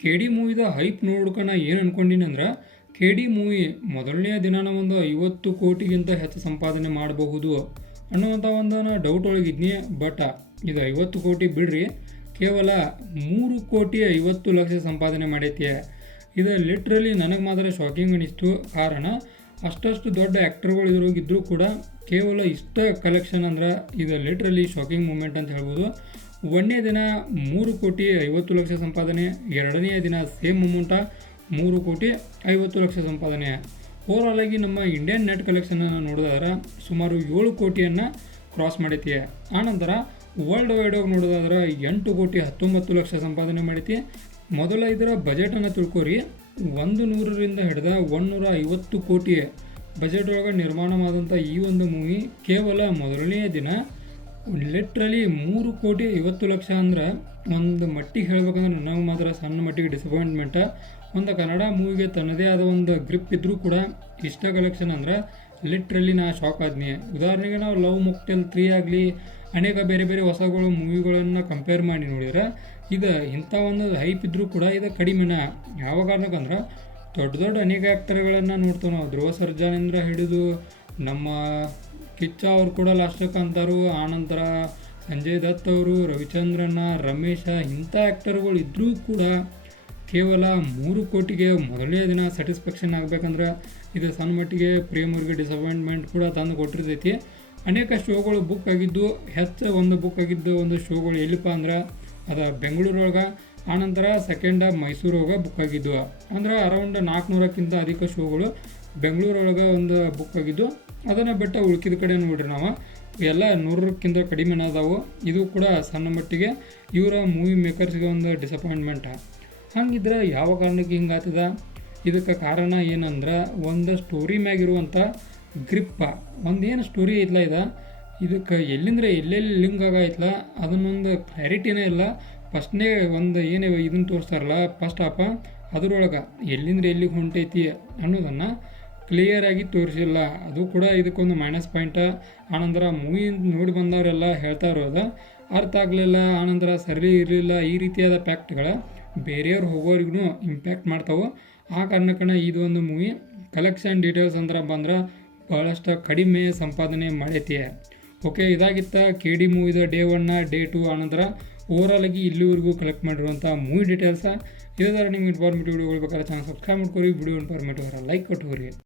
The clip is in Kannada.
ಕೆ ಡಿ ಮೂವಿದ ಹೈಪ್ ನೋಡ್ಕೊಂಡು ಏನು ಅನ್ಕೊಂಡಿನಿ ಅಂದ್ರೆ ಕೆ ಡಿ ಮೂವಿ ಮೊದಲನೇ ದಿನಾನ ಒಂದು 50 ಕೋಟಿಗಿಂತ ಹೆಚ್ಚು ಸಂಪಾದನೆ ಮಾಡಬಹುದು ಅನ್ನುವಂಥ ಒಂದು ಡೌಟ್ ಒಳಗಿದ್ನಿ. ಬಟ್ ಇದು 50 ಕೋಟಿ ಬಿಡ್ರಿ, ಕೇವಲ 3 ಕೋಟಿ 50 ಲಕ್ಷ ಸಂಪಾದನೆ ಮಾಡೈತಿ. ಇದು ಲಿಟ್ರಲಿ ನನಗೆ ಮಾತ್ರ ಶಾಕಿಂಗ್ ಅನಿಸ್ತು. ಕಾರಣ ಅಷ್ಟು ದೊಡ್ಡ ಆ್ಯಕ್ಟರ್ಗಳು ಇದ್ರೂ ಕೂಡ ಕೇವಲ ಇಷ್ಟ ಕಲೆಕ್ಷನ್ ಅಂದ್ರೆ ಇದು ಲಿಟ್ರಲಿ ಶಾಕಿಂಗ್ ಮೂಮೆಂಟ್ ಅಂತ ಹೇಳ್ಬೋದು. ಒಂದನೇ ದಿನ 3 ಕೋಟಿ 50 ಲಕ್ಷ ಸಂಪಾದನೆ, ಎರಡನೇ ದಿನ ಸೇಮ್ ಅಮೌಂಟ 3 ಕೋಟಿ 50 ಲಕ್ಷ ಸಂಪಾದನೆ. ಓವರಾಲ್ ಆಗಿ ನಮ್ಮ ಇಂಡಿಯನ್ ನೆಟ್ ಕಲೆಕ್ಷನ್ ನೋಡೋದಾದ್ರೆ ಸುಮಾರು 7 ಕೋಟಿಯನ್ನು ಕ್ರಾಸ್ ಮಾಡೈತಿ. ಆನಂತರ ವರ್ಲ್ಡ್ ವೈಡ್ ಆಗಿ ನೋಡೋದಾದ್ರೆ 8 ಕೋಟಿ 19 ಲಕ್ಷ ಸಂಪಾದನೆ ಮಾಡೈತಿ. ಮೊದಲ ಇದರ ಬಜೆಟನ್ನು ತಿಳ್ಕೊರಿ, 100ರಿಂದ ಹಿಡಿದ 150 ಕೋಟಿ ಬಜೆಟ್ ಒಳಗೆ ನಿರ್ಮಾಣವಾದಂಥ ಈ ಒಂದು ಮೂವಿ ಕೇವಲ ಮೊದಲನೇ ದಿನ ಲಿಟ್ರಲಿ 3 ಕೋಟಿ 50 ಲಕ್ಷ ಅಂದ್ರೆ ಒಂದು ಮಟ್ಟಿಗೆ ಹೇಳ್ಬೇಕಂದ್ರೆ ನನಗೆ ಮಾತ್ರ ಸಣ್ಣ ಮಟ್ಟಿಗೆ ಡಿಸಪಾಯಿಂಟ್ಮೆಂಟ. ಒಂದು ಕನ್ನಡ ಮೂವಿಗೆ ತನ್ನದೇ ಆದ ಒಂದು ಗ್ರಿಪ್ ಇದ್ದರೂ ಕೂಡ ಇಷ್ಟ ಕಲೆಕ್ಷನ್ ಅಂದ್ರೆ ಲಿಟ್ರಲಿ ನಾ ಶಾಕ್ ಆದ್ನಿ. ಉದಾಹರಣೆಗೆ ನಾವು ಲವ್ ಮೊಕ್ಟೇಲ್ 3 ಆಗಲಿ ಅನೇಕ ಬೇರೆ ಬೇರೆ ಹೊಸಗಳು ಮೂವಿಗಳನ್ನು ಕಂಪೇರ್ ಮಾಡಿ ನೋಡಿದ್ರೆ ಇದು ಇಂಥ ಒಂದು ಹೈಪ್ ಇದ್ದರೂ ಕೂಡ ಇದು ಕಡಿಮೆನ. ಯಾವ ಕಾರಣಕ್ಕಂದ್ರೆ ದೊಡ್ಡ ಅನೇಕ ಆ್ಯಕ್ಟರ್ಗಳನ್ನು ನೋಡ್ತೇವೆ ನಾವು. ಧ್ರುವ ಸರ್ಜಾನಿಂದ ಹಿಡಿದು ನಮ್ಮ ಕಿಚ್ಚ ಅವರು ಕೂಡ ಲಾಸ್ಟಕ್ಕೆ ಅಂತಾರು. ಆನಂತರ ಸಂಜಯ್ ದತ್ ಅವರು, ರವಿಚಂದ್ರನ, ರಮೇಶ ಇಂಥ ಆ್ಯಕ್ಟರ್ಗಳು ಇದ್ದರೂ ಕೂಡ ಕೇವಲ 3 ಕೋಟಿಗೆ ಮೊದಲನೇ ದಿನ ಸ್ಯಾಟಿಸ್ಫ್ಯಾಕ್ಷನ್ ಆಗಬೇಕಂದ್ರೆ ಇದು ಸಣ್ಣ ಮಟ್ಟಿಗೆ ಪ್ರೇಮವ್ರಿಗೆ ಡಿಸಪಾಯಿಂಟ್ಮೆಂಟ್ ಕೂಡ ತಂದು ಕೊಟ್ಟಿರ್ತೈತಿ. ಅನೇಕ ಶೋಗಳು ಬುಕ್ ಆಗಿದ್ದು, ಒಂದು ಬುಕ್ ಆಗಿದ್ದು ಒಂದು ಶೋಗಳು ಎಲ್ಲಿಪ್ಪ ಅಂದ್ರೆ ಅದು ಬೆಂಗಳೂರೊಳಗೆ, ಆನಂತರ ಸೆಕೆಂಡ ಮೈಸೂರೊಳಗೆ ಬುಕ್ ಆಗಿದ್ದು. ಅಂದ್ರೆ ಅರೌಂಡ್ 400ಕ್ಕಿಂತ ಅಧಿಕ ಶೋಗಳು ಬೆಂಗಳೂರೊಳಗೆ ಒಂದು ಬುಕ್ ಆಗಿದ್ದು. ಅದನ್ನು ಬಿಟ್ಟು ಉಳ್ಕಿದ ಕಡೆ ನೋಡ್ರಿ ನಾವು ಎಲ್ಲ 100ಕ್ಕಿಂತ ಕಡಿಮೆ ಅದಾವು. ಇದು ಕೂಡ ಸಣ್ಣ ಮಟ್ಟಿಗೆ ಇವರ ಮೂವಿ ಮೇಕರ್ಸ್ಗೆ ಒಂದು ಡಿಸಪಾಯಿಂಟ್ಮೆಂಟ್. ಹಂಗಿದ್ರೆ ಯಾವ ಕಾರಣಕ್ಕೆ ಹಿಂಗಾಗ್ತದ? ಇದಕ್ಕೆ ಕಾರಣ ಏನಂದ್ರೆ ಒಂದು ಸ್ಟೋರಿ ಮ್ಯಾಗಿರುವಂಥ ಗ್ರಿಪ್ಪ, ಒಂದೇನು ಸ್ಟೋರಿ ಐತ್ಲ ಇದಕ್ಕೆ ಎಲ್ಲಿಂದ್ರೆ ಎಲ್ಲೆಲ್ಲಿ ಲಿಂಕ್ ಆಗೈತ್ಲ ಅದನ್ನೊಂದು ಕ್ಲಾರಿಟಿನೇ ಇಲ್ಲ. ಫಸ್ಟ್ನೇ ಒಂದು ಏನು ಇದನ್ನು ತೋರಿಸ್ತಾರಲ್ಲ ಫಸ್ಟ್ ಹಾಫ, ಅದರೊಳಗೆ ಎಲ್ಲಿಂದ್ರೆ ಎಲ್ಲಿಗೆ ಹೊಂಟೈತಿ ಅನ್ನೋದನ್ನು ಕ್ಲಿಯರಾಗಿ ತೋರಿಸಿಲ್ಲ. ಅದು ಕೂಡ ಇದಕ್ಕೊಂದು ಮೈನಸ್ ಪಾಯಿಂಟ. ಆನಂತರ ಮೂವಿ ನೋಡಿ ಬಂದವರೆಲ್ಲ ಹೇಳ್ತಾ ಇರೋದು ಅರ್ಥ ಆಗಲಿಲ್ಲ, ಆನಂತರ ಸರಿ ಇರಲಿಲ್ಲ, ಈ ರೀತಿಯಾದ ಫ್ಯಾಕ್ಟ್ಗಳ ಬೇರೆಯವ್ರು ಹೋಗೋರಿಗೂ ಇಂಪ್ಯಾಕ್ಟ್ ಮಾಡ್ತಾವೆ. ಆ ಕಾರಣಕ್ಕನ ಇದು ಒಂದು ಮೂವಿ ಕಲೆಕ್ಷನ್ ಡೀಟೇಲ್ಸ್ ಅಂದ್ರೆ ಬಂದ್ರೆ ಭಾಳಷ್ಟು ಕಡಿಮೆ ಸಂಪಾದನೆ ಮಾಡೈತಿ. ಓಕೆ, ಇದಾಗಿತ್ತ ಕೆ ಡಿ ಮೂವಿದ ಡೇ 1 ಡೇ 2 ಆನಂತರ ಓವರಾಲ್ ಆಗಿ ಇಲ್ಲಿವರೆಗೂ ಕಲೆಕ್ಟ್ ಮಾಡಿರುವಂಥ ಮೂವಿ ಡೀಟೇಲ್ಸ. ಇದಾದ್ರೆ ನಿಮ್ಗೆ ಇನ್ಫಾರ್ಮೇಟಿವ್ ವಿಡಿಯೋ ಬೇಕಾದ್ರೆ ಚಾನಲ್ ಸಬ್ಸ್ಕ್ರೈಬ್ ಮಾಡ್ಕೊರಿ. Video informative like ಕೊಟ್ಟುಕೊರಿ.